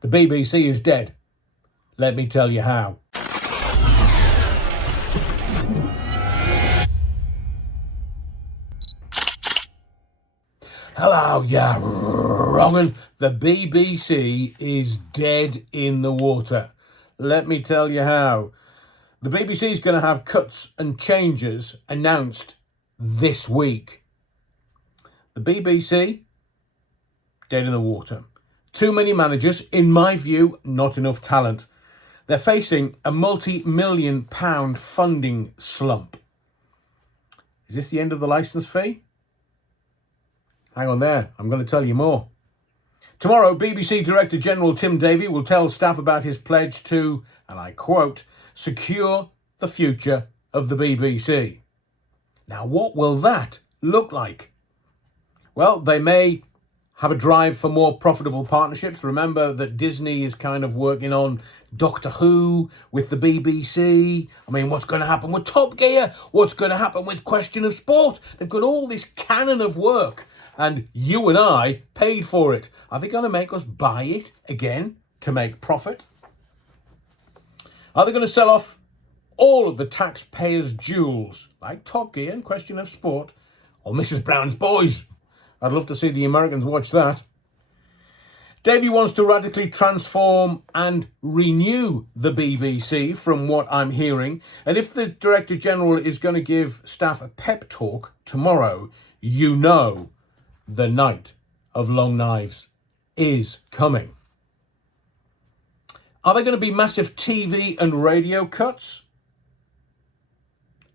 The BBC is dead. Let me tell you how. Hello, yeah, wrong'un. The BBC is dead in the water. Let me tell you how. The BBC is going to have cuts and changes announced this week. The BBC, dead in the water. Too many managers, in my view, not enough talent. They're facing a multi-million pound funding slump. Is this the end of the licence fee? Hang on there, I'm going to tell you more. Tomorrow, BBC Director General Tim Davie will tell staff about his pledge to, and I quote, secure the future of the BBC. Now, what will that look like? Well, they may have a drive for more profitable partnerships. Remember that Disney is kind of working on Doctor Who with the BBC. I mean, what's going to happen with Top Gear? What's going to happen with Question of Sport? They've got all this canon of work, and you and I paid for it. Are they going to make us buy it again to make profit? Are they going to sell off all of the taxpayers' jewels, like Top Gear and Question of Sport, or Mrs. Brown's Boys? I'd love to see the Americans watch that. Davie wants to radically transform and renew the BBC, from what I'm hearing. And if the Director General is going to give staff a pep talk tomorrow, you know the night of long knives is coming. Are there going to be massive TV and radio cuts?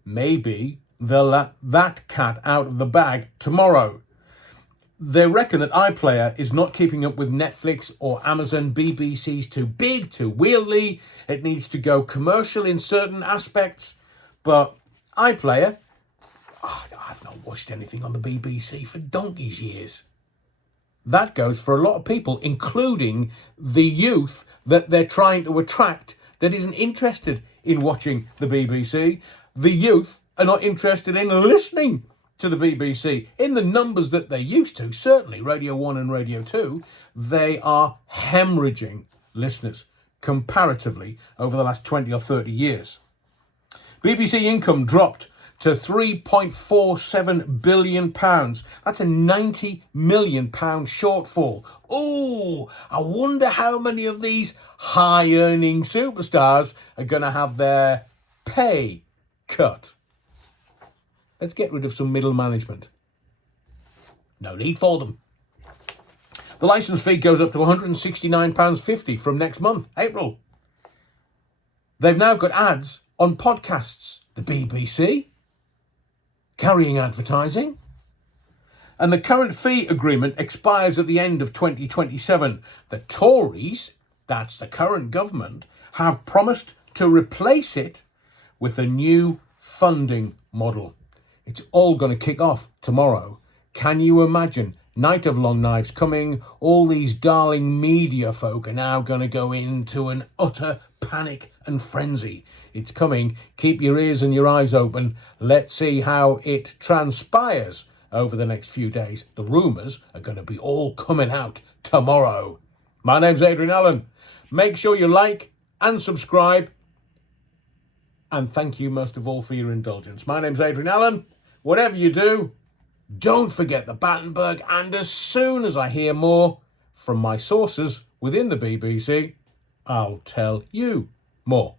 Maybe they'll let that cat out of the bag tomorrow. They reckon that iPlayer is not keeping up with Netflix or Amazon. BBC's too big, too wieldy. It needs to go commercial in certain aspects. But iPlayer, I've not watched anything on the BBC for donkey's years. That goes for a lot of people, including the youth that they're trying to attract that isn't interested in watching the BBC. The youth are not interested in listening to the BBC in the numbers that they used to. Certainly Radio 1 and Radio 2, they are hemorrhaging listeners comparatively over the last 20 or 30 years. BBC income dropped to £3.47 billion. That's a £90 million shortfall. Oh, I wonder how many of these high-earning superstars are going to have their pay cut. Let's get rid of some middle management. No need for them. The licence fee goes up to £169.50 from next month, April. They've now got ads on podcasts. The BBC, carrying advertising. And the current fee agreement expires at the end of 2027. The Tories, that's the current government, have promised to replace it with a new funding model. It's all going to kick off tomorrow. Can you imagine? Night of Long Knives coming. All these darling media folk are now going to go into an utter panic and frenzy. It's coming. Keep your ears and your eyes open. Let's see how it transpires over the next few days. The rumours are going to be all coming out tomorrow. My name's Adrian Allen. Make sure you like and subscribe. And thank you most of all for your indulgence. My name's Adrian Allen. Whatever you do, don't forget the Battenberg. And as soon as I hear more from my sources within the BBC, I'll tell you more.